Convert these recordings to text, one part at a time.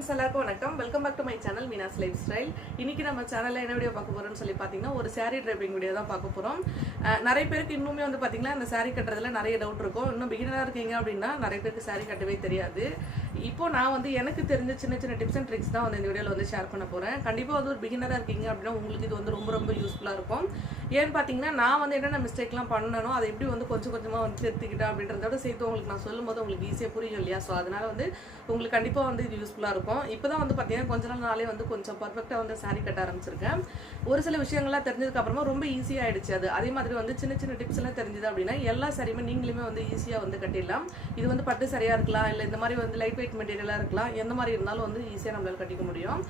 friends, எல்லாருக்கும் வணக்கம். Welcome back to my channel Meena's lifestyle. இன்னைக்கு நம்ம சேனல்ல என்ன வீடியோ பார்க்க போறோம்னு சொல்லி பாத்தீங்கன்னா ஒரு saree draping வீடியோ தான் பார்க்க போறோம். நிறைய பேருக்கு இன்னுமே வந்து பாத்தீங்கன்னா இந்த saree கட்டறதுல நிறைய டவுட் இருக்கும். இன்னும் பிகினரா இருக்கீங்க அப்படின்னா நிறைய பேருக்கு saree கட்டவே தெரியாது. இப்போ நான் வந்து எனக்கு தெரிஞ்ச சின்ன சின்ன டிப்ஸ் அண்ட் ட்ரிக்ஸ் தான் வந்து இந்த வீடியோல வந்து ஷேர் பண்ண போறேன். கண்டிப்பா வந்து ஒரு பிகினரா இருக்கீங்க அப்படின்னா உங்களுக்கு இது வந்து ரொம்ப யூஸ்ஃபுல்லா இருக்கும். ஏன்னு பாத்தீங்கன்னா நான் வந்து என்னென்ன மிஸ்டேக்லாம் பண்ணனோ அதை எப்படி வந்து கொஞ்சம் கொஞ்சமா வந்து திருத்திக்கிட்டேன் அப்படின்றதோட சேர்த்து உங்களுக்கு நான் சொல்லும்போது உங்களுக்கு ஈஸியா புரியும் இல்லையா? ஸோ அதனால வந்து உங்களுக்கு கண்டிப்பா வந்து இது யூஸ்ஃபுல்லா இருக்கும். இப்பதான் வந்து பாத்தீங்கன்னா கொஞ்ச நாளே வந்து கொஞ்சம் பர்ஃபெக்ட்டா வந்து saree கட்ட ஆரம்பிச்சிருக்கேன். ஒரு சில விஷயங்கள்லாம் தெரிஞ்சதுக்கு அப்புறமா ரொம்ப ஈஸியா ஆயிடுச்சு அது. அதே மாதிரி வந்து சின்ன சின்ன டிப்ஸ் எல்லாம் தெரிஞ்சது அப்படின்னா எல்லா சாரியுமே நீங்களுமே வந்து ஈஸியா வந்து கட்டிடலாம். இது வந்து பட்டு சரியா இருக்கலாம், இல்ல இந்த மாதிரி வந்து லைட் வெயிட் மெட்டீரியலா இருக்கலாம், எந்த மாதிரி இருந்தாலும் வந்து ஈஸியா நம்மளால கட்டிக்க முடியும்.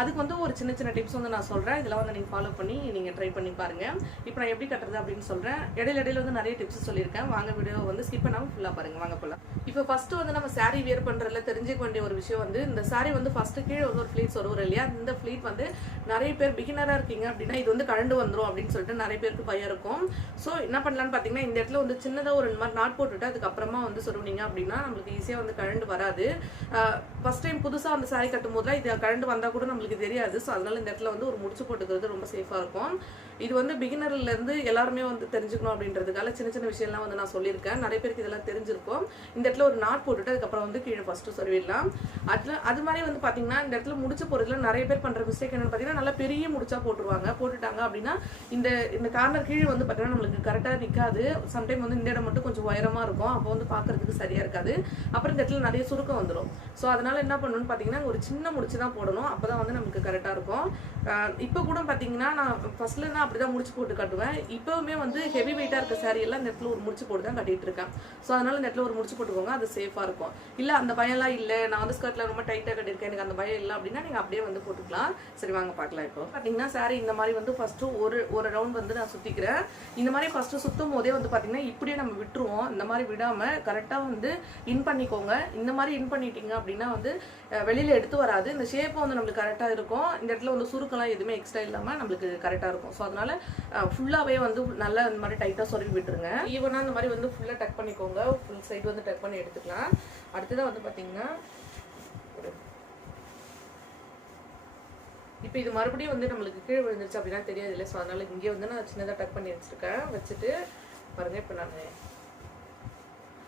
அதுக்கு வந்து ஒரு சின்ன சின்ன டிப்ஸ் வந்து நான் சொல்றேன். இதெல்லாம் வந்து நீங்க ஃபாலோ பண்ணி நீங்க ட்ரை பண்ணி பாருங்க. இப்போ நான் எப்படி கட்டுறது அப்படின்னு சொல்றேன். இடையில வந்து நிறைய டிப்ஸ் சொல்லியிருக்கேன். வாங்க வீடியோ வந்து ஸ்கிப் பண்ணாம ஃபுல்லா பாருங்க. வாங்க போலாம். இப்போ ஃபர்ஸ்ட் வந்து நம்ம saree வியர் பண்றதுல தெரிஞ்சுக்க வேண்டிய ஒரு விஷயம் வந்து இந்த saree வந்து ஃபர்ஸ்ட் கீழே வந்து ஒரு ஃப்ளீட்ஸ் வரும் இல்லையா? இந்த ஃப்ளீட் வந்து நிறைய பேர் பிகினரா இருக்கீங்க அப்படின்னா இது வந்து கழண்டு வந்துரும் அப்படின்னு சொல்லிட்டு நிறைய பேருக்கு பயம் இருக்கும். ஸோ என்ன பண்ணலாம்னு பாத்தீங்கன்னா இந்த இடத்துல வந்து சின்னதா ஒரு மாதிரி நாட் போட்டுட்டு அதுக்கப்புறமா வந்து சொருவினீங்க அப்படின்னா நம்மளுக்கு ஈஸியா வந்து கழண்டு வராது. ஃபர்ஸ்ட் டைம் புதுசா அந்த saree கட்டும் போதுலாம் இது கழண்டு வந்தா கூட நம்மளுக்கு தெரியாது. ஸோ அதனால இந்த இடத்துல வந்து ஒரு முடிச்சு போட்டுக்கிறது ரொம்ப சேஃபா இருக்கும். இது வந்து பிகினர்ல இருந்து எல்லாருமே வந்து தெரிஞ்சுக்கணும் அப்படின்றதுக்காக சின்ன சின்ன விஷயம்லாம் வந்து நான் சொல்லியிருக்கேன். நிறைய பேருக்கு இதெல்லாம் தெரிஞ்சிருக்கும். இந்த இடத்துல ஒரு நாட் போட்டுட்டு அதுக்கப்புறம் வந்து கீழே ஃபர்ஸ்ட் சொருவிடலாம். அது மாதிரி வந்து பாத்தீங்கன்னா இந்த இடத்துல முடிச்சு போறதுல நிறைய பேர் பண்ற மிஸ்டேக் என்னன்னு பாத்தீங்கன்னா நல்லா பெரிய முடிச்சா போட்டுட்டாங்க அப்படின்னா இந்த கார்னர் கீழே வந்து பாத்தீங்கன்னா நம்மளுக்கு கரெக்டா நிக்காது. சம்டைம் வந்து இந்த இடம் மட்டும் கொஞ்சம் உயரமா இருக்கும். அப்போ வந்து பாக்குறதுக்கு சரியா இருக்காது. அப்புறம் இந்த இடத்துல நிறைய சுருக்கம் வந்துடும். ஸோ அதனால என்ன பண்ணணும்னு பாத்தீங்கன்னா ஒரு சின்ன முடிச்சு தான் போடணும். அப்பதான் வந்து நமக்கு கரெக்டா இருக்கும். இப்போ கூட பாத்தீங்கன்னா நான் ஃபர்ஸ்ட்ல நான் அப்படிதான் முடிச்சு போட்டு கட்டுவேன். இப்பவுமே வந்து ஹெவி வெயிட்டா இருக்க saree எல்லாம் இந்த இடத்துல ஒரு முடிச்சு போட்டு தான் கட்டிட்டு இருக்கேன். ஸோ அதனால இந்த இடத்துல ஒரு முடிச்சு போட்டுக்கோங்க. அது சேஃபா இருக்கும். இல்ல அந்த பயம்லாம் இல்ல, நான் வந்து ஸ்கர்ட்ல ரொம்ப டைட்டா கட்டிருக்கேன், எனக்கு அந்த பயம் இல்லை அப்படின்னா நீங்க அப்படியே வந்து போட்டுக்கலாம். சரி வாங்க பார்க்கலாம். இப்போ பாத்தீங்கன்னா saree இந்த மாதிரி வந்து ஃபர்ஸ்ட் ஒரு ரவுண்ட் வந்து நான் சுத்திக்கிறேன். இந்த மாதிரி ஃபர்ஸ்ட் சுத்தும் போதே வந்து பாத்தீங்கன்னா இப்படியே நம்ம விட்டுருவோம். இந்த மாதிரி விடாம கரெக்டா வந்து இன் பண்ணிக்கோங்க. இந்த மாதிரி இன் பண்ணிட்டீங்க அப்படின்னா வந்து வெளியில எடுத்து வராது. இந்த ஷேப்பும் வந்து நம்மளுக்கு கரெக்டா இருக்கும். இந்த இடத்துல வந்து சுருக்கலாம் எதுவுமே எக்ஸ்ட்ரா இல்லாம நம்மளுக்கு கரெக்டா இருக்கும். ஸோ அதனால ஃபுல்லாவே வந்து நல்லா இந்த மாதிரி டைட்டா சொருவி விட்டுருங்க. ஈவனா இந்த மாதிரி வந்து ஃபுல்லா டக் பண்ணிக்கோங்க. ஃபுல் சைடு வந்து டக் பண்ணி எடுத்துக்கலாம். அடுத்ததான் வந்து பாத்தீங்கன்னா இப்போ இது மறுபடியும் வந்து நம்மளுக்கு கீழே விழுந்துருச்சு அப்படின்னா தெரியாது இல்லை. ஸோ அதனால இங்கே வந்து நான் சின்னதாக டக் பண்ணி வச்சுட்டு பாருங்க. இப்போ நான்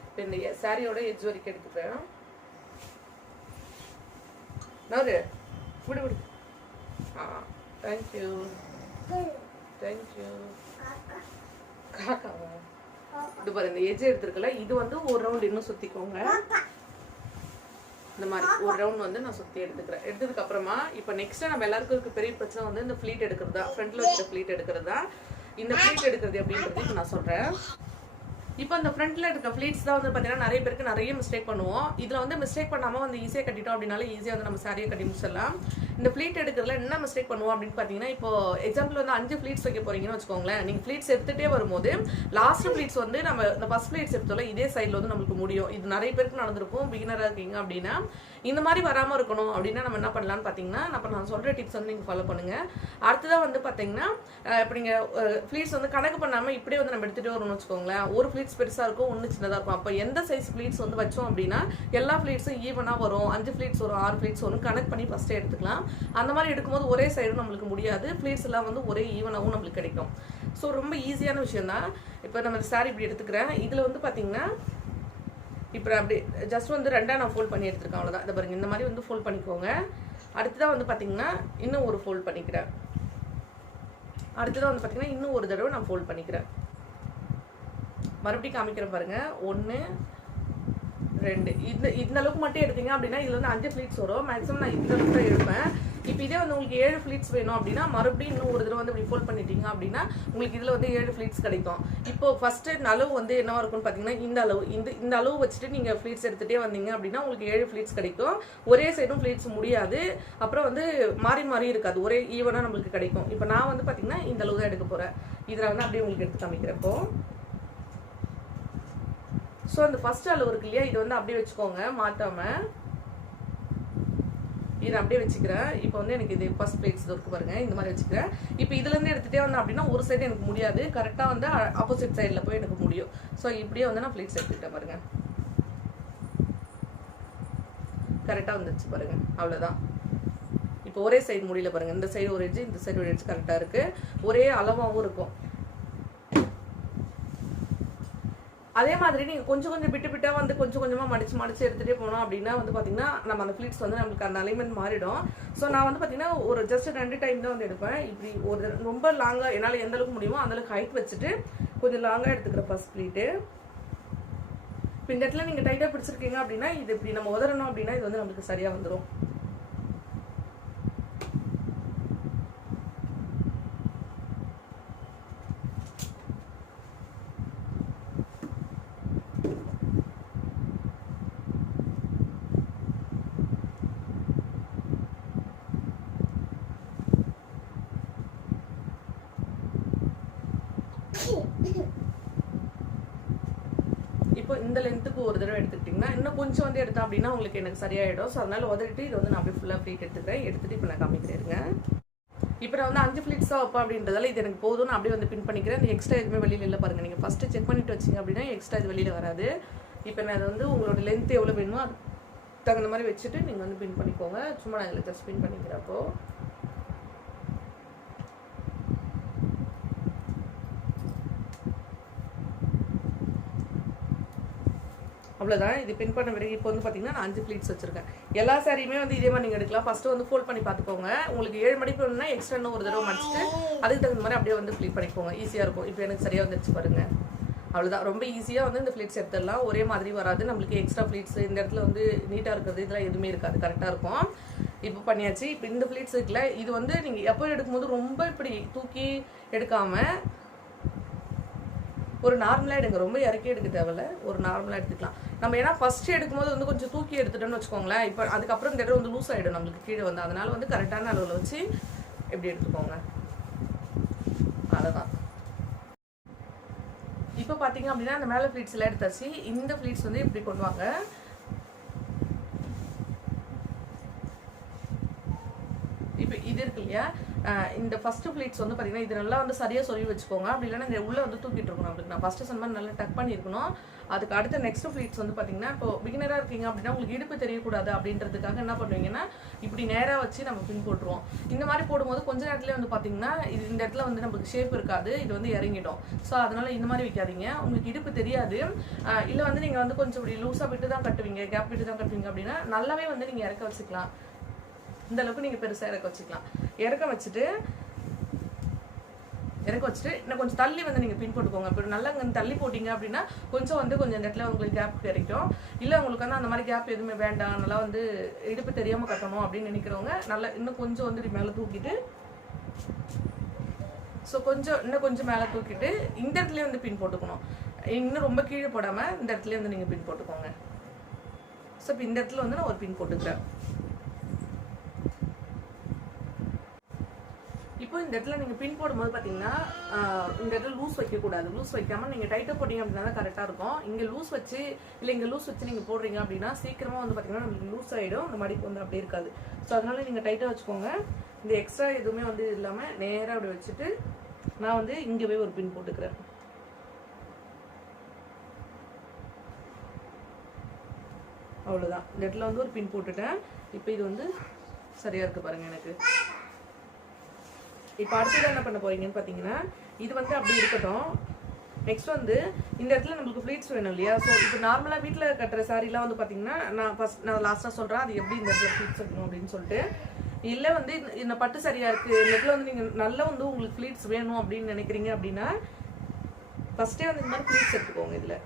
இப்போ இந்த சாரியோட எட்ஜ் வரைக்கும் எடுத்துக்கிறேன். நவரு விடு. தேங்க்யூ காக்காவா இது பாரு. இந்த எட்ஜ் எடுத்துருக்கல இது வந்து ஒரு ரவுண்ட் இன்னும் சுத்திக்கோங்க. இந்த மாதிரி ஒரு ரவுண்ட் வந்து நான் சுத்தி எடுத்துக்கிறேன். எடுத்ததுக்கு அப்புறமா இப்போ நெக்ஸ்ட் நம்ம எல்லாருக்கும் பெரிய பிரச்சனை வந்து இந்த ஃப்ளீட் எடுக்கிறதா, ஃப்ரண்ட்ல வச்ச ஃப்ளீட் எடுக்கிறதா. இந்த ஃப்ளீட் எடுக்கிறது அப்படின்றது இப்போ நான் சொல்றேன். இப்போ இந்த ஃப்ரண்ட்ல இருக்க ஃப்ளீட்ஸ் தான் வந்து பாத்தீங்கன்னா நிறைய பேருக்கு நிறைய மிஸ்டேக் பண்ணுவோம். இதுல வந்து மிஸ்டேக் பண்ணாம வந்து ஈஸியா கட்டிட்டோம் அப்படின்னால ஈஸியா வந்து நம்ம சாரியை கட்டி முடிச்சிடலாம். இந்த ஃப்ளீட் எடுக்கிறதுல என்ன மிஸ்டேக் பண்ணுவோம் அப்படின்னு பாத்தீங்கன்னா இப்போ எக்ஸாம்பிள் வந்து 5 ஃப்ளீட்ஸ் வைக்க போறீங்கன்னு வச்சுக்கோங்களேன். நீங்க ஃப்ளீட்ஸ் எடுத்துட்டே வரும்போது லாஸ்ட் ஃப்ளீட்ஸ் வந்து நம்ம இந்த ஃபர்ஸ்ட் ஃப்ளீட்ஸ் எடுத்தோம்ல இதே சைட்ல வந்து நம்மளுக்கு முடியும். இது நிறைய பேருக்கு நடந்திருக்கும். பிகினரா இருக்கீங்க அப்படின்னா இந்த மாதிரி வராம இருக்கணும் அப்படின்னா நம்ம என்ன பண்ணலாம்னு பாத்தீங்கன்னா நான் சொல்ற டிப்ஸ் வந்து நீங்க ஃபாலோ பண்ணுங்க. அடுத்ததான் வந்து பாத்தீங்கன்னா இப்போ நீங்க ஃப்ளீட்ஸ் வந்து கணக்கு பண்ணாம இப்படியே வந்து நம்ம எடுத்துட்டு வரணும்னு வச்சுக்கோங்களேன். ஒரு ஃப்ளீட்ஸ் பெருசா இருக்கும், ஒன்னு சின்னதா இருக்கும். அப்ப எந்த சைஸ் ஃப்ளீட்ஸ் வந்து வச்சோம் அப்படின்னா எல்லா ஃப்ளீட்ஸும் ஈவனா வரும். 5 ஃப்ளீட்ஸ் வரும், 6 ஃப்ளீட்ஸ் வரும். கனெக்ட் பண்ணி ஃபர்ஸ்ட் எடுத்துக்கலாம். அந்த மாதிரி எடுக்கும்போது ஒரே சைடு நம்மளுக்கு முடியாது. ஃப்ளீட்ஸ் எல்லாம் வந்து ஒரே ஈவனாவும் நம்மளுக்கு கிடைக்கும். ஸோ ரொம்ப ஈஸியான விஷயம் தான். இப்போ நம்ம சாரி இப்படி எடுத்துக்கிறேன். இதுல வந்து பாத்தீங்கன்னா இப்போ அப்படி ஜஸ்ட் வந்து ரெண்டா நான் ஃபோல்ட் பண்ணி எடுத்துருக்கேன். அவ்வளோதான். இதை பாருங்க. இந்த மாதிரி வந்து ஃபோல்ட் பண்ணிக்கோங்க. அடுத்ததான் வந்து பாத்தீங்கன்னா இன்னும் ஒரு ஃபோல்ட் பண்ணிக்கிறேன். அடுத்ததான் வந்து பாத்தீங்கன்னா இன்னும் ஒரு தடவை நான் ஃபோல்ட் பண்ணிக்கிறேன். மறுபடியும் காமிக்கிறேன் பாருங்க. 1 2 இந்த அளவுக்கு மட்டும் எடுத்தீங்க அப்படின்னா இதுல வந்து 5 ஃப்ளீட்ஸ் வரும். மேக்ஸிமம் நான் இந்த அளவுக்கு தான் எடுப்பேன். இப்போ இதே வந்து உங்களுக்கு 7 ஃப்ளீட்ஸ் வேணும் அப்படின்னா மறுபடியும் இன்னும் ஒரு தடவை வந்து இப்படி ஃபோல்ட் பண்ணிட்டீங்க அப்படின்னா உங்களுக்கு இதுல வந்து 7 ஃப்ளீட்ஸ் கிடைக்கும். இப்போ ஃபர்ஸ்ட் அளவு வந்து என்னவா இருக்கும்னு பாத்தீங்கன்னா இந்த அளவு வச்சுட்டு நீங்க ஃப்ளீட்ஸ் எடுத்துட்டே வந்தீங்க அப்படின்னா உங்களுக்கு 7 ஃப்ளீட்ஸ் கிடைக்கும். ஒரே சைடும் ஃப்ளீட்ஸ் முடியாது. அப்புறம் வந்து மாறி இருக்காது, ஒரே ஈவனா நம்மளுக்கு கிடைக்கும். இப்போ நான் வந்து பாத்தீங்கன்னா இந்த அளவு தான் எடுக்க போறேன். இதுல வந்து அப்படியே உங்களுக்கு எடுத்து காமிக்கிறப்போ ஸோ அந்த ஃபர்ஸ்ட் அளவு இருக்கு இல்லையா, இது வந்து அப்படியே வச்சுக்கோங்க மாட்டாம. இது அப்படியே வச்சுக்கிறேன். இப்போ வந்து எனக்கு இது ஃபர்ஸ்ட் பிளேட்ஸ் இருக்கு பாருங்க. இந்த மாதிரி வச்சுக்கிறேன். இப்போ இதுல இருந்து எடுத்துட்டே வந்தேன் அப்படின்னா ஒரு சைடு எனக்கு முடியாது. கரெக்டா வந்து ஆப்போசிட் சைட்ல போய் எனக்கு முடியும். ஸோ இப்படியே வந்து நான் பிளேட்ஸ் எடுத்துக்கிட்டேன் பாருங்க. கரெக்டாக வந்துருச்சு பாருங்க. அவ்வளோதான். இப்போ ஒரே சைடு முடியல பாருங்க. இந்த சைடு ஒரு எட்ஜ், இந்த சைடு ஒரு எட்ஜ் கரெக்டாக இருக்கு. ஒரே அளவாகவும் இருக்கும். அதே மாதிரி நீங்கள் கொஞ்சம் கொஞ்சம் விட்டு விட்டால் வந்து கொஞ்சம் கொஞ்சமாக மடிச்சு எடுத்துகிட்டே போனோம் அப்படின்னா வந்து பார்த்தீங்கன்னா நம்ம அந்த ஃப்ளீட்ஸ் வந்து நம்மளுக்கு அந்த அலைன்மெண்ட் மாறிடும். ஸோ நான் வந்து பார்த்தீங்கன்னா ஒரு ஜஸ்ட் 2 டைம் தான் வந்து எடுப்பேன். இப்படி ஒரு ரொம்ப லாங்காக என்னால் எந்த அளவுக்கு முடியுமோ அந்தளவுக்கு ஹைட் வச்சுட்டு கொஞ்சம் லாங்காக எடுத்துக்கிறேன் ஃபர்ஸ்ட் ஃப்ளீட்டு. இப்போ இந்த இடத்துல நீங்கள் டைட்டாக பிடிச்சிருக்கீங்க அப்படின்னா இது இப்படி நம்ம உதறணும் அப்படின்னா இது வந்து நம்மளுக்கு சரியாக வந்துடும். இப்போ இந்த லென்த்துக்கு ஒரு தடவை எடுத்துக்கிட்டிங்கன்னா இன்னும் கொஞ்சம் வந்து எடுத்தோம் அப்படின்னா உங்களுக்கு எனக்கு சரியாயிடும். ஸோ அதனால உதறிட்டு இது வந்து நான் அப்படியே ஃபுல்லாக ஃப்ளீட் எடுத்துட்டு இப்போ நான் காமிக்கிறேங்க. இப்போ நான் வந்து 5 ஃப்ளீட்ஸ் தான் வைப்பேன் அப்படின்றதால இது எனக்கு போதும். நான் அப்படியே வந்து பின் பண்ணிக்கிறேன். இந்த எக்ஸ்ட்ரா எதுவுமே வெளியில் இல்லை பாருங்க. நீங்கள் ஃபஸ்ட்டு செக் பண்ணிட்டு வச்சிங்க அப்படின்னா எக்ஸ்ட்ரா இது வெளியில் வராது. இப்போ நான் அதை வந்து உங்களோட லென்த் எவ்வளோ வேணுமோ அது தகுந்த மாதிரி வச்சுட்டு நீங்கள் வந்து பின் பண்ணிக்கோங்க. சும்மா நான் இதில் ஜஸ்ட் பின் பண்ணிக்கிறப்போ அவ்வளோதான். இது பின் பண்ண பிறகு இப்போ வந்து பார்த்தீங்கன்னா நான் 5 ஃப்ளீட்ஸ் வச்சிருக்கேன். எல்லா சாரியுமே வந்து இதே மாதிரி நீங்கள் எடுக்கலாம். ஃபஸ்ட்டு வந்து ஃபோல்ட் பண்ணி பார்த்துக்கோங்க. உங்களுக்கு 7 மடிப்பு வேணும்னா எக்ஸ்ட்ரா இன்னும் ஒரு தடவை மடிச்சுட்டு அதுக்கு தகுந்த மாதிரி அப்படியே வந்து ஃப்ளீட் பண்ணிக்கோங்க. ஈஸியாக இருக்கும். இப்போ எனக்கு சரியாக வந்துருச்சு பாருங்க. அவ்வளோதான். ரொம்ப ஈஸியாக வந்து இந்த ஃப்ளீட்ஸ் எடுத்துடலாம். ஒரே மாதிரி வராது. நம்மளுக்கு எக்ஸ்ட்ரா ஃப்ளீட்ஸ் இந்த இடத்துல வந்து நீட்டாக இருக்கிறது இதெல்லாம் எதுவுமே இருக்காது. கரெக்டாக இருக்கும். இப்போ பண்ணியாச்சு. இப்போ இந்த ஃப்ளீட்ஸ் இருக்குல்ல இது வந்து நீங்கள் எப்போ எடுக்கும்போது ரொம்ப இப்படி தூக்கி எடுக்காமல் ஒரு நார்மலாக எடுங்க. ரொம்ப இறக்கி எடுக்க தேவையில்ல. ஒரு நார்மலாக எடுத்துக்கலாம் நம்ம. ஏன்னா ஃபர்ஸ்ட் எடுக்கும்போது வந்து கொஞ்சம் தூக்கி எடுத்துட்டோன்னு வச்சுக்கோங்களேன். இப்போ அதுக்கப்புறம் இந்த இடம் வந்து லூஸ் ஆகிடும் நம்மளுக்கு கீழே வந்து. அதனால வந்து கரெக்டான அளவில் வச்சு எப்படி எடுத்துக்கோங்க. அவ்வளோதான். இப்போ பார்த்தீங்க அப்படின்னா அந்த மேலே ஃப்ளீட்ஸ் எல்லாம் எடுத்தாச்சு. இந்த ஃப்ளீட்ஸ் வந்து இப்படி கொண்டு வாங்க. இப்போ இது இருக்கு இல்லையா இந்த ஃபர்ஸ்ட் ஃப்ளீட்ஸ் வந்து பார்த்தீங்கன்னா இது நல்லா வந்து சரியாக சொல்லி வச்சுக்கோங்க. அப்படி இல்லைன்னா இந்த உள்ளே வந்து தூக்கிட்டு இருக்கணும். நம்மளுக்கு நான் ஃபஸ்ட்டு சொன்ன மாதிரி நல்லா டக் பண்ணியிருக்கணும். அதுக்கு அடுத்த நெக்ஸ்ட் ஃப்ளீட்ஸ் வந்து பார்த்தீங்கன்னா இப்போ பிகினராக இருக்கீங்க அப்படின்னா உங்களுக்கு இடுப்பு தெரியக்கூடாது அப்படின்றதுக்காக என்ன பண்ணுவீங்கன்னா இப்படி நேராக வச்சு நம்ம பின் போட்டுருவோம். இந்த மாதிரி போடும்போது கொஞ்ச நேரத்துலேயே வந்து பார்த்தீங்கன்னா இது இந்த இடத்துல வந்து நம்மளுக்கு ஷேப் இருக்காது. இது வந்து இறங்கிடும். ஸோ அதனால இந்த மாதிரி வைக்காதீங்க. உங்களுக்கு இடுப்பு தெரியாது. இல்லை வந்து நீங்கள் வந்து கொஞ்சம் இப்படி லூஸாக விட்டு தான் கட்டுவீங்க, கேப் விட்டு தான் கட்டுவீங்க அப்படின்னா நல்லாவே வந்து நீங்கள் இறக்க வச்சுக்கலாம். இந்த அளவுக்கு நீங்கள் பெருசாக இறக்க வச்சுக்கலாம். இறக்க வச்சுட்டு இன்னும் கொஞ்சம் தள்ளி வந்து நீங்கள் பின் போட்டுக்கோங்க. இப்போ நல்லா இங்கே தள்ளி போட்டிங்க அப்படின்னா கொஞ்சம் இந்த இடத்துல உங்களுக்கு கேப் கிடைக்கும். இல்லை உங்களுக்கு வந்து அந்த மாதிரி கேப் எதுவுமே வேண்டாம், நல்லா வந்து இடுப்பு தெரியாமல் கட்டணும் அப்படின்னு நினைக்கிறவங்க நல்லா இன்னும் கொஞ்சம் வந்து மேலே தூக்கிட்டு இன்னும் கொஞ்சம் மேலே தூக்கிட்டு இந்த இடத்துலேயே வந்து பின் போட்டுக்கணும். இன்னும் ரொம்ப கீழே போடாமல் இந்த இடத்துலேயே வந்து நீங்கள் பின் போட்டுக்கோங்க. ஸோ இப்போ இந்த இடத்துல வந்து நான் ஒரு பின் போட்டுக்கிறேன். இப்போ இந்த இடத்துல நீங்கள் பின் போடும்போது பார்த்தீங்கன்னா இந்த இடத்துல லூஸ் வைக்கக்கூடாது. லூஸ் வைக்காமல் நீங்கள் டைட்டாக போட்டிங்க அப்படின்னா தான் கரெக்டாக இருக்கும். இங்கே லூஸ் வச்சு இல்லை இங்கே லூஸ் வச்சு நீங்கள் போடுறீங்க அப்படின்னா சீக்கிரமாக வந்து பார்த்தீங்கன்னா நம்மளுக்கு லூஸ் ஆகிடும். அந்த மடிப்பு வந்து அப்படியே இருக்காது. ஸோ அதனால நீங்கள் டைட்டாக வச்சுக்கோங்க. இந்த எக்ஸ்ட்ரா எதுவுமே வந்து இல்லாமல் நேராக அப்படி வச்சுட்டு நான் வந்து இங்கே போய் ஒரு பின் போட்டுக்கிறேன். அவ்வளோதான். இந்த இடத்துல வந்து ஒரு பின் போட்டுட்டேன். இப்போ இது வந்து சரியாக இருக்குது பாருங்கள் எனக்கு. இப்போ அடுத்தது என்ன பண்ண போறீங்கன்னு பார்த்தீங்கன்னா இது வந்து அப்படி இருக்கட்டும். நெக்ஸ்ட் வந்து இந்த இடத்துல நம்மளுக்கு ஃப்ளீட்ஸ் வேணும் இல்லையா? ஸோ இப்போ நார்மலாக வீட்டில் கட்டுற சாரீலாம் வந்து பார்த்தீங்கன்னா நான் லாஸ்ட்டாக சொல்கிறேன் அது எப்படி இந்த இடத்துல ஃப்ளீட்ஸ் வைக்கணும் அப்படின்னு சொல்லிட்டு. இல்லை வந்து இந்த பட்டு சரியாக இருக்குது, இந்த இடத்துல வந்து நீங்கள் நல்லா வந்து உங்களுக்கு ஃப்ளீட்ஸ் வேணும் அப்படின்னு நினைக்கிறீங்க அப்படின்னா ஃபஸ்ட்டே வந்து இந்த மாதிரி ஃப்ளீட்ஸ் எடுத்துக்கோங்க. இதில்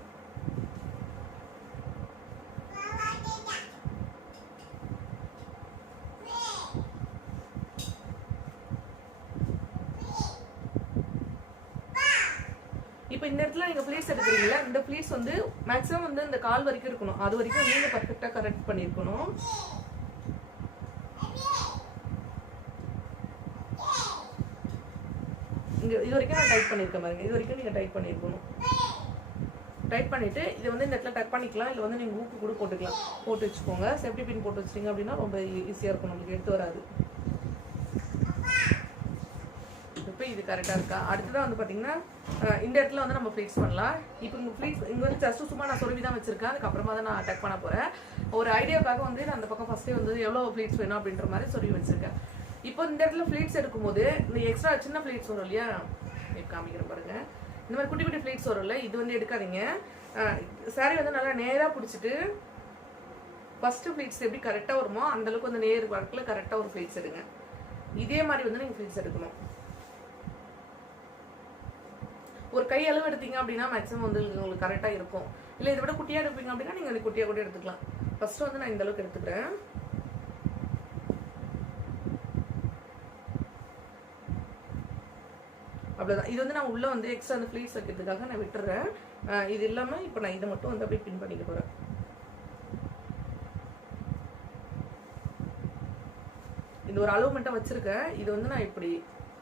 இப்போ இந்த இடத்துல நீங்கள் ஃப்ளீட்ஸ் எடுக்கிறீங்களா, இந்த ஃப்ளீட்ஸ் வந்து மேக்ஸிமம் வந்து இந்த கால் வரைக்கும் இருக்கணும். அது வரைக்கும் நீங்கள் பர்ஃபெக்டாக கரெக்ட் பண்ணியிருக்கணும். இங்கே இது வரைக்கும் நான் டைட் பண்ணியிருக்கேன் பாருங்க. இது வரைக்கும் நீங்கள் டைட் பண்ணியிருக்கணும். டைட் பண்ணிவிட்டு இதை வந்து இந்த இடத்துல டக் பண்ணிக்கலாம். இல்லை வந்து நீங்கள் ஊக்கு கூட போட்டுக்கலாம். போட்டு வச்சுக்கோங்க. சேஃப்டி பின் போட்டு வச்சிட்டிங்க அப்படின்னா ரொம்ப ஈஸியாக இருக்கும், நம்மளுக்கு எடுத்து வராது. இப்போ இது கரெக்டாக இருக்கா. அடுத்ததான் வந்து பார்த்தீங்கன்னா இந்த இடத்துல வந்து நம்ம ஃப்ளீட்ஸ் பண்ணலாம். இப்போ இங்கே ஃப்ளீட்ஸ் இங்கே வந்து ஜஸ்ட்டு சும்மா நான் சொருவி தான் வச்சிருக்கேன். அதுக்கப்புறமா தான் நான் அட்டாக் பண்ண போகிறேன். ஒரு ஐடியாக்காக வந்து நான் அந்த பக்கம் ஃபஸ்ட்டே வந்து எவ்வளோ ஃப்ளீட்ஸ் வேணும் அப்படின்ற மாதிரி சொருவி வச்சிருக்கேன். இப்போ இந்த இடத்துல ஃப்ளீட்ஸ் எடுக்கும்போது இந்த எக்ஸ்ட்ரா சின்ன ஃப்ளீட்ஸ் வரும் இல்லையா, இப்போ காமிக்கிறேன் பாருங்க. இந்த மாதிரி குட்டி குட்டி ஃப்ளீட்ஸ் வரும்ல, இது வந்து எடுக்காதீங்க. சாரி வந்து நல்லா நேராக பிடிச்சிட்டு ஃபஸ்ட்டு ஃப்ளீட்ஸ் எப்படி கரெக்டாக வருமோ அந்தளவுக்கு வந்து நேர் ஒர்க்கில் கரெக்டாக ஒரு ஃப்ளீட்ஸ் எடுங்க. இதே மாதிரி வந்து நீங்கள் ஃப்ளீட்ஸ் எடுக்கணும். ஒரு கை அளவு எடுத்தீங்க அப்படின்னா மேக்ஸிமம் வந்து உங்களுக்கு கரெக்டாக இருக்கும். இல்லை இதை விட குட்டியாக எடுப்பீங்க அப்படின்னா நீங்கள் வந்து குட்டியாக கூட எடுத்துக்கலாம். ஃபஸ்ட்டு வந்து நான் இந்த அளவுக்கு எடுத்துக்கிறேன். அவ்வளோதான். இது வந்து நான் உள்ளே வந்து எக்ஸ்ட்ரா அந்த ஃப்ளீட்ஸ் வைக்கிறதுக்காக நான் விட்டுறேன். இது இல்லாமல் இப்போ நான் இதை மட்டும் வந்து அப்படியே பின் பண்ணிக்க போகிறேன். இந்த ஒரு அளவு மட்டும் வச்சிருக்கேன். இது வந்து நான் இப்படி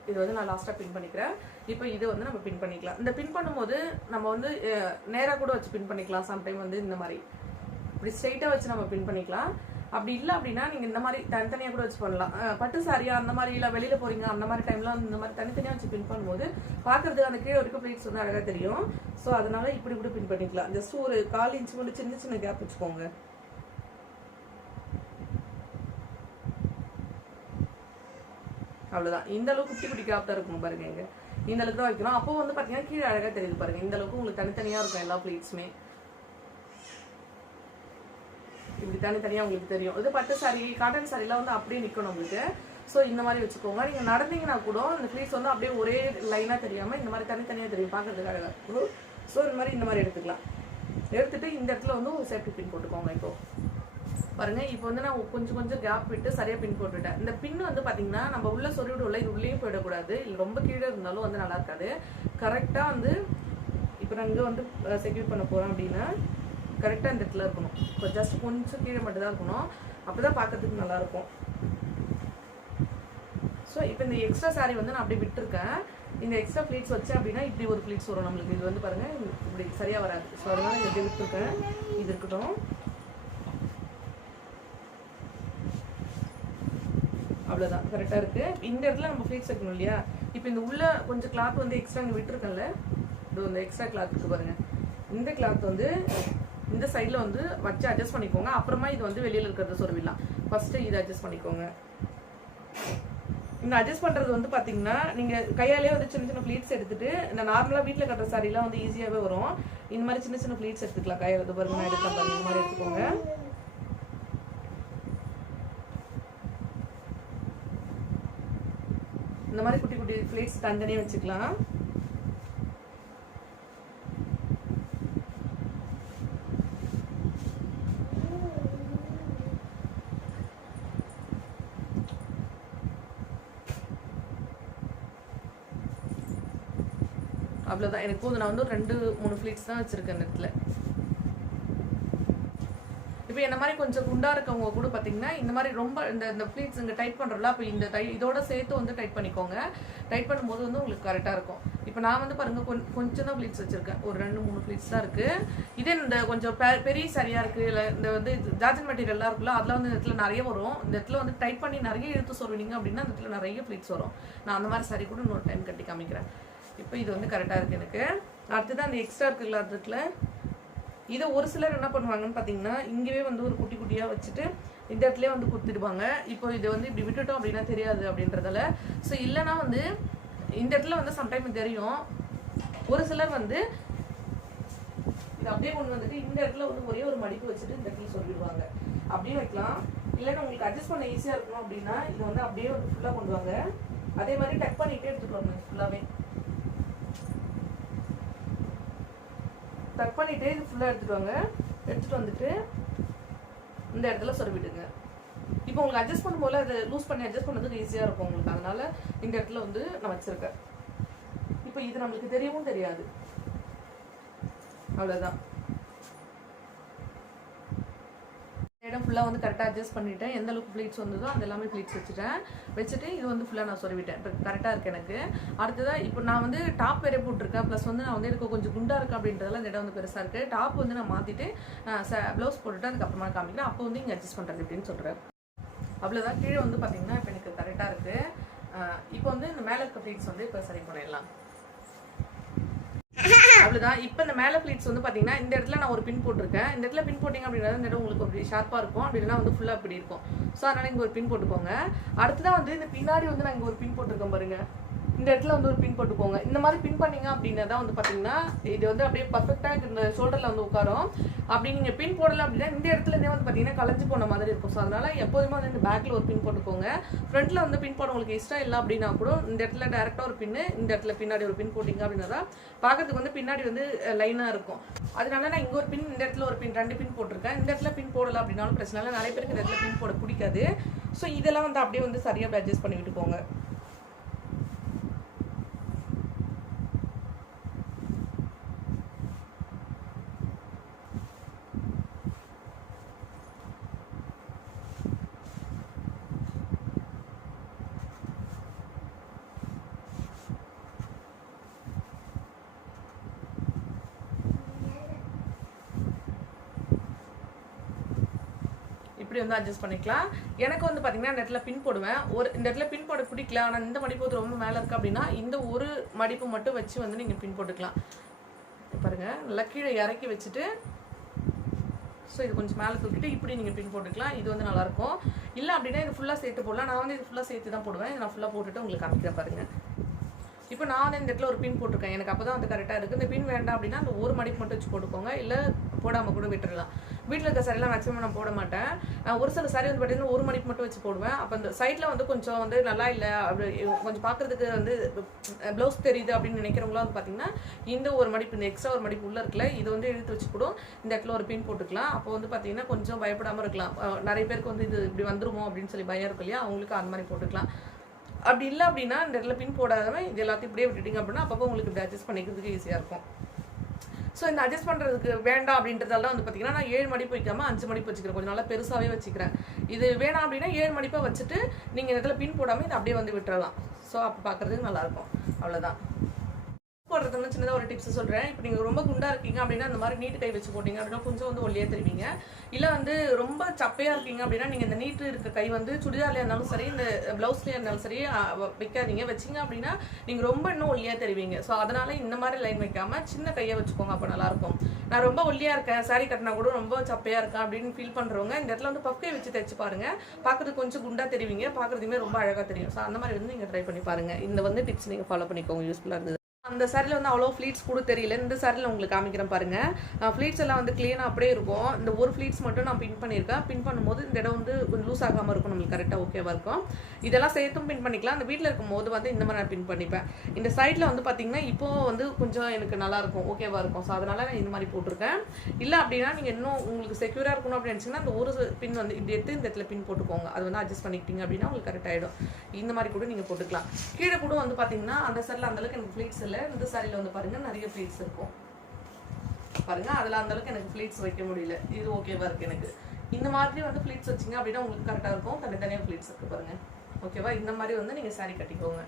இது வந்து நான் லாஸ்ட்டாக பின் பண்ணிக்கிறேன். இப்போ இதை வந்து நம்ம பின் பண்ணிக்கலாம். இந்த பின் பண்ணும்போது நம்ம வந்து நேராக கூட வச்சு பின் பண்ணிக்கலாம். சம்டைம் வந்து இந்த மாதிரி இப்படி ஸ்ட்ரைட்டாக வச்சு நம்ம பின் பண்ணிக்கலாம். அப்படி இல்லை அப்படின்னா நீங்கள் இந்த மாதிரி தனித்தனியாக கூட வச்சு பண்ணலாம். பட்டு சாரியா அந்த மாதிரி இல்லை வெளியில் போகிறீங்க அந்த மாதிரி டைம்லாம் இந்த மாதிரி தனித்தனியாக வச்சு பின் பண்ணும்போது பார்க்குறதுக்கு அந்த கீழே வரைக்கும் ப்ளீட்ஸ் வந்து அழகாக தெரியும். ஸோ அதனால இப்படி கூட பின் பண்ணிக்கலாம். ஜஸ்ட் ஒரு 1/4 இன்ச்சு மட்டும் சின்ன சின்ன கேப் வச்சுக்கோங்க. அவ்வளோதான். இந்த அளவுக்கு குட்டி குட்டி கேப் தான் இருக்கும் பாருங்க. இங்கே இந்த அளவுக்கு தான் வைக்கணும். அப்போ வந்து பார்த்தீங்கன்னா கீழே அழகாக தெரியுது பாருங்க. இந்த அளவுக்கு உங்களுக்கு தனித்தனியாக இருக்கும் எல்லா ப்ளீட்ஸுமே. இப்படி தனித்தனியாக உங்களுக்கு தெரியும். இது பட்டு சாரி காட்டன் சாரிலாம் வந்து அப்படியே நிற்கணும் உங்களுக்கு. ஸோ இந்த மாதிரி வச்சுக்கோங்க. நீங்கள் நடந்தீங்கன்னா கூட இந்த ப்ளீட்ஸ் வந்து அப்படியே ஒரே லைனாக தெரியாமல் இந்த மாதிரி தனித்தனியாக தெரியும், பார்க்கறதுக்கு அழகாக இருக்கும். ஸோ இந்த மாதிரி எடுத்துக்கலாம். எடுத்துட்டு இந்த இடத்துல வந்து ஒரு சேஃப்டி பின் போட்டுக்கோங்க. இப்போ பாருங்க, இப்போ வந்து நான் கொஞ்சம் கொஞ்சம் கேப் விட்டு சரியா பின் போட்டுட்டேன். இந்த பின் வந்து பாத்தீங்கன்னா நம்ம உள்ள சொருவிடுவோம்ல, இது உள்ளேயும் போயிடக்கூடாது, இல்லை ரொம்ப கீழே இருந்தாலும் வந்து நல்லா இருக்காது. கரெக்டா வந்து இப்போ நான் இங்கே வந்து செக்யூர் பண்ண போறேன் அப்படின்னா கரெக்டாக இந்த இடத்துல இருக்கணும். இப்போ ஜஸ்ட் கொஞ்சம் கீழே மட்டும் தான் இருக்கணும். அப்போதான் பார்க்கறதுக்கு நல்லா இருக்கும். ஸோ இப்போ இந்த எக்ஸ்ட்ரா சாரி வந்து நான் அப்படியே விட்டுருக்கேன். இந்த எக்ஸ்ட்ரா ப்ளீட்ஸ் வச்சேன் அப்படின்னா இப்படி ஒரு ப்ளீட்ஸ் வரும் நம்மளுக்கு. இது வந்து பாருங்க இப்படி சரியா வராது. ஸோ அதனால இப்படி விட்டுருக்கேன். இது இருக்கட்டும். அவ்வளோதான், கரெக்டாக இருக்கு. இந்த இடத்துல நம்ம ப்ளீட்ஸ் வைக்கணும் இல்லையா. இப்போ இந்த உள்ள கொஞ்சம் கிளாத் வந்து எக்ஸ்ட்ரா இங்கே விட்டுருக்கேன்ல, இது இந்த எக்ஸ்ட்ரா கிளாத் இருக்கு பாருங்க. இந்த கிளாத் வந்து இந்த சைடில் வந்து வச்சு அட்ஜஸ்ட் பண்ணிக்கோங்க. அப்புறமா இது வந்து வெளியில் இருக்கிறத சொருவிடலாம். ஃபர்ஸ்ட்டு இதை அட்ஜஸ்ட் பண்ணிக்கோங்க. இந்த அட்ஜஸ்ட் பண்ணுறது வந்து பார்த்தீங்கன்னா நீங்கள் கையாலே வந்து சின்ன சின்ன ப்ளீட்ஸ் எடுத்துட்டு, இந்த நார்மலாக வீட்டில் கட்டுற சாரிலாம் வந்து ஈஸியாகவே வரும். இந்த மாதிரி சின்ன சின்ன ப்ளீட்ஸ் எடுத்துக்கலாம். கையால் வந்து பாருங்க, நான் எடுக்கலாம் பாருங்க. இந்த மாதிரி எடுத்துக்கோங்க. இந்த மாதிரி குட்டி குட்டி ப்ளீட்ஸ் தனித்தனியாக வச்சுக்கலாம். அவ்வளோதான், எனக்கு போதும். நான் வந்து 2-3 ப்ளீட்ஸ் தான் வச்சுருக்கேன் இந்த இடத்துல. இப்போ என்ன மாதிரி கொஞ்சம் குண்டா இருக்கவங்க கூட பார்த்தீங்கன்னா இந்த மாதிரி ரொம்ப இந்த ப்ளீட்ஸ் இங்கே டைட் பண்ணுறோம்ல, அப்போ இந்த இதோட சேர்த்து வந்து டைட் பண்ணிக்கோங்க. டைட் பண்ணும்போது வந்து உங்களுக்கு கரெக்டாக இருக்கும். இப்போ நான் வந்து பாருங்கள் கொஞ்சம் தான் ப்ளீட்ஸ் வச்சுருக்கேன். ஒரு 2-3 ப்ளீட்ஸ் தான் இருக்குது. இதே இந்த கொஞ்சம் பெரிய சரியாக இருக்குது, இல்லை இந்த வந்து ஜார்ஜன் மெட்டீரியல்லாம் இருக்குல்ல, அதில் வந்து இந்த இடத்துல நிறைய வரும். இந்த இடத்துல வந்து டைட் பண்ணி நிறைய இழுத்து சொருவினீங்க அப்படின்னா இந்த இடத்துல நிறைய ப்ளீட்ஸ் வரும். நான் அந்த மாதிரி சரி கூட இன்னொரு டைம் கட்டி காமிக்கிறேன். இப்போ இது வந்து கரெக்டாக இருக்குது எனக்கு. அடுத்ததான் அந்த எக்ஸ்ட்ரா இருக்குல்ல, அதுல இதை ஒரு சிலர் என்ன பண்ணுவாங்கன்னு பார்த்தீங்கன்னா இங்கேயே வந்து ஒரு குட்டி குட்டியாக வச்சுட்டு இந்த இடத்துலேயே வந்து குத்திடுவாங்க. இப்போ இதை வந்து இப்படி விட்டுட்டோம் அப்படின்னா தெரியாது அப்படின்றதால. ஸோ இல்லைன்னா வந்து இந்த இடத்துல வந்து சம்டைம் தெரியும். ஒரு சிலர் வந்து இதை அப்படியே கொண்டு வந்துட்டு இந்த இடத்துல வந்து ஒரே ஒரு மடிப்பு வச்சுட்டு இந்த இடத்துல சொல்லிடுவாங்க. அப்படியே வைக்கலாம். இல்லைன்னா உங்களுக்கு அட்ஜஸ்ட் பண்ண ஈஸியாக இருக்கணும் அப்படின்னா இதை வந்து அப்படியே வந்து ஃபுல்லாக கொண்டு வாங்க. அதே மாதிரி டக் பண்ணிகிட்டே எடுத்துட்டு வாங்க. ஃபுல்லாகவே கட் பண்ணிட்டு இது ஃபுல்லாக எடுத்துட்டு வாங்க. எடுத்துட்டு வந்துட்டு இந்த இடத்துல சொருவிடுங்க. இப்போ உங்களுக்கு அட்ஜஸ்ட் பண்ணும்போது அதை லூஸ் பண்ணி அட்ஜஸ்ட் பண்ணுறதுக்கு ஈஸியாக இருக்கும் உங்களுக்கு. அதனால இந்த இடத்துல வந்து நான் வச்சிருக்கேன். இப்போ இது நம்மளுக்கு தெரியவும் தெரியாது. அவ்வளோதான். இடம் ஃபுல்லாக வந்து கரெக்டாக அட்ஜஸ்ட் பண்ணிவிட்டேன். எந்த அளவுக்கு ப்ளீட்ஸ் வந்ததோ அந்த எல்லாமே ப்ளீட்ஸ் வச்சுட்டு இது வந்து ஃபுல்லாக நான் சொருவிட்டேன். இப்போ கரெக்டாக இருக்குது எனக்கு. அடுத்ததான் இப்போ நான் வந்து டாப் வேறே போட்டிருக்கேன். ப்ளஸ் வந்து நான் வந்து எனக்கு கொஞ்சம் குண்டாக இருக்குது அப்படின்றதுல இந்த இடம் வந்து பெருசாக இருக்குது. டாப் வந்து நான் மாற்றிட்டு ப்ளவுஸ் போட்டுட்டு அதுக்கப்புறமா காமிக்கிறேன். அப்போ வந்து இங்கே அட்ஜஸ்ட் பண்ணுறது எப்படின்னு சொல்கிறேன். அவ்வளோதான். கீழே வந்து பார்த்தீங்கன்னா இப்போ எனக்கு கரெக்டாக இருக்குது. இப்போ வந்து இந்த மேலே இருக்க ப்ளீட்ஸ் வந்து இப்போ சரி பண்ணிடலாம். அவ்வளோதான். இப்போ இந்த மேலே ப்ளீட்ஸ் வந்து பார்த்தீங்கன்னா இந்த இடத்துல நான் ஒரு பின் போட்டிருக்கேன். இந்த இடத்துல பின் போட்டிங்க அப்படின்னா இந்த இடம் உங்களுக்கு ஒரு ஷார்ப்பாக இருக்கும், அப்படின்னா வந்து ஃபுல்லாக இப்படி இருக்கும். ஸோ அதனால் இங்கே ஒரு பின் போட்டுக்கோங்க. அடுத்ததான் வந்து இந்த பின்னாடி வந்து நான் இங்கே ஒரு பின் போட்டிருக்கேன் பாருங்க. இந்த இடத்துல வந்து ஒரு பின் போட்டுக்கோங்க. இந்த மாதிரி பின் பண்ணீங்க அப்படின்னா தான் வந்து பார்த்தீங்கன்னா இது வந்து அப்படியே பர்ஃபெக்டாக இந்த ஷோல்டரில் வந்து உட்காரும். அப்படி நீங்கள் பின் போடலை அப்படின்னா இந்த இடத்துலேருந்தே வந்து பார்த்தீங்கன்னா கலைஞ்சு போன மாதிரி இருக்கும். ஸோ அதனால எப்போதுமே வந்து இந்த பேக்கில் ஒரு பின் போட்டுக்கோங்க. ஃப்ரண்ட்டில் வந்து பின் போட உங்களுக்கு இஷ்டம் இல்லை அப்படின்னா கூட இந்த இடத்துல டேரெக்டாக ஒரு பின்னு, இந்த இடத்துல பின்னாடி ஒரு பின் போட்டிங்க அப்படின்னா தான் பார்க்கறதுக்கு வந்து பின்னாடி வந்து லைனாக இருக்கும். அதனால நான் இங்கே ஒரு பின், இந்த இடத்துல ஒரு பின், 2 பின் போட்டிருக்கேன். இந்த இடத்துல பின் போடலை அப்படின்னாலும் பிரச்சனை இல்லை. நிறைய பேருக்கு இந்த இடத்துல பின் போட பிடிக்காது. ஸோ இதெல்லாம் வந்து அப்படியே வந்து சரியாக அட்ஜஸ்ட் பண்ணி விட்டுக்கோங்க. இப்படி வந்து அட்ஜஸ்ட் பண்ணிக்கலாம். எனக்கு வந்து பார்த்தீங்கன்னா இந்த இடத்துல பின் போடுவேன். இந்த இடத்துல பின் போட பிடிக்கல, ஆனால் இந்த மடிப்பு வந்து ரொம்ப மேலே இருக்குது அப்படின்னா இந்த ஒரு மடிப்பு மட்டும் வச்சு வந்து நீங்கள் பின் போட்டுக்கலாம். பாருங்க, நல்லா கீழே இறக்கி வச்சுட்டு ஸோ இது கொஞ்சம் மேலே தூக்கிட்டு இப்படி நீங்கள் பின் போட்டுக்கலாம். இது வந்து நல்லாயிருக்கும். இல்லை அப்படின்னா இது ஃபுல்லாக சேர்த்து போடலாம். நான் வந்து இது ஃபுல்லாக சேர்த்து தான் போடுவேன். இதை நான் ஃபுல்லாக போட்டுட்டு உங்களுக்கு காமிக்கிறேன் பாருங்கள். இப்போ நான் வந்து இந்த இடத்துல ஒரு பின் போட்டிருக்கேன். எனக்கு அப்போ தான் வந்து கரெக்டாக இருக்குது. இந்த பின் வேண்டாம் அப்படின்னா அந்த ஒரு மடிப்பு மட்டும் வச்சு போட்டுக்கோங்க, இல்லை போடாமல் கூட விட்டுடலாம். வீட்டில் இருக்க சாரியெல்லாம் மேக்ஸிமம் நான் போட மாட்டேன். ஒரு சில சாரி வந்து பார்த்தீங்கன்னா ஒரு மடிப்பு மட்டும் வச்சு போடுவேன். அப்போ அந்த சைடில் வந்து கொஞ்சம் வந்து நல்லா இல்லை, அப்படி கொஞ்சம் பார்க்குறதுக்கு வந்து ப்ளவுஸ் தெரியுது அப்படின்னு நினைக்கிறவங்களாம் வந்து பார்த்தீங்கன்னா இந்த ஒரு மடிப்பு, இந்த எக்ஸ்ட்ரா ஒரு மடிப்பு உள்ளே இருக்குல்ல, இதை வந்து இழுத்து வச்சு கூட இந்த இடத்துல ஒரு பின் போட்டுக்கலாம். அப்போ வந்து பார்த்தீங்கன்னா கொஞ்சம் பயப்படாமல் இருக்கலாம். நிறைய பேருக்கு வந்து இது இப்படி வந்துருமோ அப்படின்னு சொல்லி பயம் இருக்கும் இல்லையா, அவங்களுக்கு அந்த மாதிரி போட்டுக்கலாம். அப்படி இல்லை அப்படின்னா இந்த இடத்துல பின் போடாதவன் இது எல்லாத்தையும் இப்படியே விட்டுட்டிங்க அப்படின்னா அப்பப்போ உங்களுக்கு இப்படி அட்ஜஸ்ட் பண்ணிக்கிறதுக்கு ஈஸியாக இருக்கும். ஸோ இந்த அட்ஜஸ்ட் பண்ணுறதுக்கு வேண்டாம் அப்படின்றதால வந்து பார்த்தீங்கன்னா நான் 7 மடிப்பு வைக்காமல் 5 மடிப்பு வச்சுக்கிறேன். கொஞ்சம் நல்லா பெருசாகவே வச்சுக்கிறேன். இது வேணாம் அப்படின்னா 7 மடிப்பாக வச்சுட்டு நீங்கள் இந்த இடத்துல பின் போடாமல் இதை அப்படியே வந்து விட்டுறலாம். ஸோ அப்போ பார்க்குறதுக்கு நல்லாயிருக்கும். அவ்வளோதான். போடுறதுன்னு சின்னதாக ஒரு டிப்ஸ் சொல்கிறேன். இப்போ நீங்கள் ரொம்ப குண்டாக இருக்கீங்க அப்படின்னா இந்த மாதிரி நீட்டு கை வச்சு போட்டிங்க அப்படின்னா கொஞ்சம் வந்து ஒல்லியாக தெரிவிங்க. இல்லை வந்து ரொம்ப சப்பையாக இருக்கீங்க அப்படின்னா நீங்கள் இந்த நீட்டு இருக்க கை வந்து சுடிதார்லையாக இருந்தாலும் சரி, இந்த ப்ளவுஸ்லேயே இருந்தாலும் சரி வைக்காதீங்க. வச்சிங்க அப்படின்னா நீங்கள் ரொம்ப இன்னும் ஒல்லியாக தெரிவிங்க. ஸோ அதனால் இந்த மாதிரி லைன் வைக்காமல் சின்ன கையை வச்சுக்கோங்க, அப்போ நல்லாயிருக்கும். நான் ரொம்ப ஒல்லியாக இருக்கேன், சாரி கட்டினா கூட ரொம்ப சப்பையாக இருக்கேன் அப்படின்னு ஃபீல் பண்ணுறவங்க இந்த இடத்துல வந்து பஃப் கை வச்சு தைச்சு பாருங்கள். பார்க்குறதுக்கு கொஞ்சம் குண்டாக தெரிவிங்க, பார்க்குறதுமே ரொம்ப அழகாக தெரியும். ஸோ அந்த மாதிரி வந்து நீங்கள் ட்ரை பண்ணி பாருங்கள். இந்த வந்து டிப்ஸ் நீங்கள் ஃபாலோ பண்ணிக்கோங்க, யூஸ்ஃபுல்லாக இருந்தது. அந்த சாரியில் வந்து அவ்வளோ ஃப்ளீட்ஸ் கூட தெரியல. இந்த சாரியில் உங்களுக்கு காமிக்கிறேன் பாருங்கள். ஃப்ளீட்ஸ் எல்லாம் வந்து க்ளீனாக அப்படியே இருக்கும். இந்த ஒரு ஃப்ளீட்ஸ் மட்டும் நான் பின் பண்ணியிருக்கேன். பின் பண்ணும்போது இந்த இடம் வந்து கொஞ்சம் லூஸ் ஆகாமல் இருக்கும், நம்மளுக்கு கரெக்டாக ஓகேவாக இருக்கும். இதெல்லாம் சேர்த்தும் பின் பண்ணிக்கலாம். அந்த வீட்டில் இருக்கும்போது வந்து இந்த மாதிரி நான் பின் பண்ணிப்பேன். இந்த சைடில் வந்து பார்த்தீங்கன்னா இப்போ வந்து கொஞ்சம் எனக்கு நல்லாயிருக்கும், ஓகேவாக இருக்கும். ஸோ அதனால் நான் இந்த மாதிரி போட்டிருக்கேன். இல்லை அப்படின்னா நீங்கள் இன்னும் உங்களுக்கு செக்யூராக இருக்கணும் அப்படின்னு நினச்சிங்கன்னா அந்த ஒரு பின் வந்து இப்படி எடுத்து இந்த இடத்துல பின் போட்டுக்கோங்க. அது வந்து அட்ஜஸ்ட் பண்ணிக்கிட்டீங்க அப்படின்னா உங்களுக்கு கரெக்ட் ஆகிடும். இந்த மாதிரி கூட நீங்கள் போட்டுக்கலாம். கீழே கூட வந்து பார்த்தீங்கன்னா அந்த சாரியில் அந்தளவுக்கு எனக்கு ஃப்ளீட்ஸ் இல்லை. இந்த சாரியில் வந்து பாருங்க நிறைய ஃப்ளீட்ஸ் இருக்கும் பாருங்க. அதில் அந்த அளவுக்கு எனக்கு ஃப்ளீட்ஸ் வைக்க முடியல. இது ஓகேவா இருக்கு எனக்கு. இந்த மாதிரி வந்து ஃப்ளீட்ஸ் வச்சிங்க அப்படின்னா உங்களுக்கு கரெக்டாக இருக்கும். தனித்தனியாக ஃப்ளீட்ஸ் இருக்கு பாருங்க. ஓகேவா? இந்த மாதிரி வந்து நீங்கள் சாரி கட்டிக்கோங்க.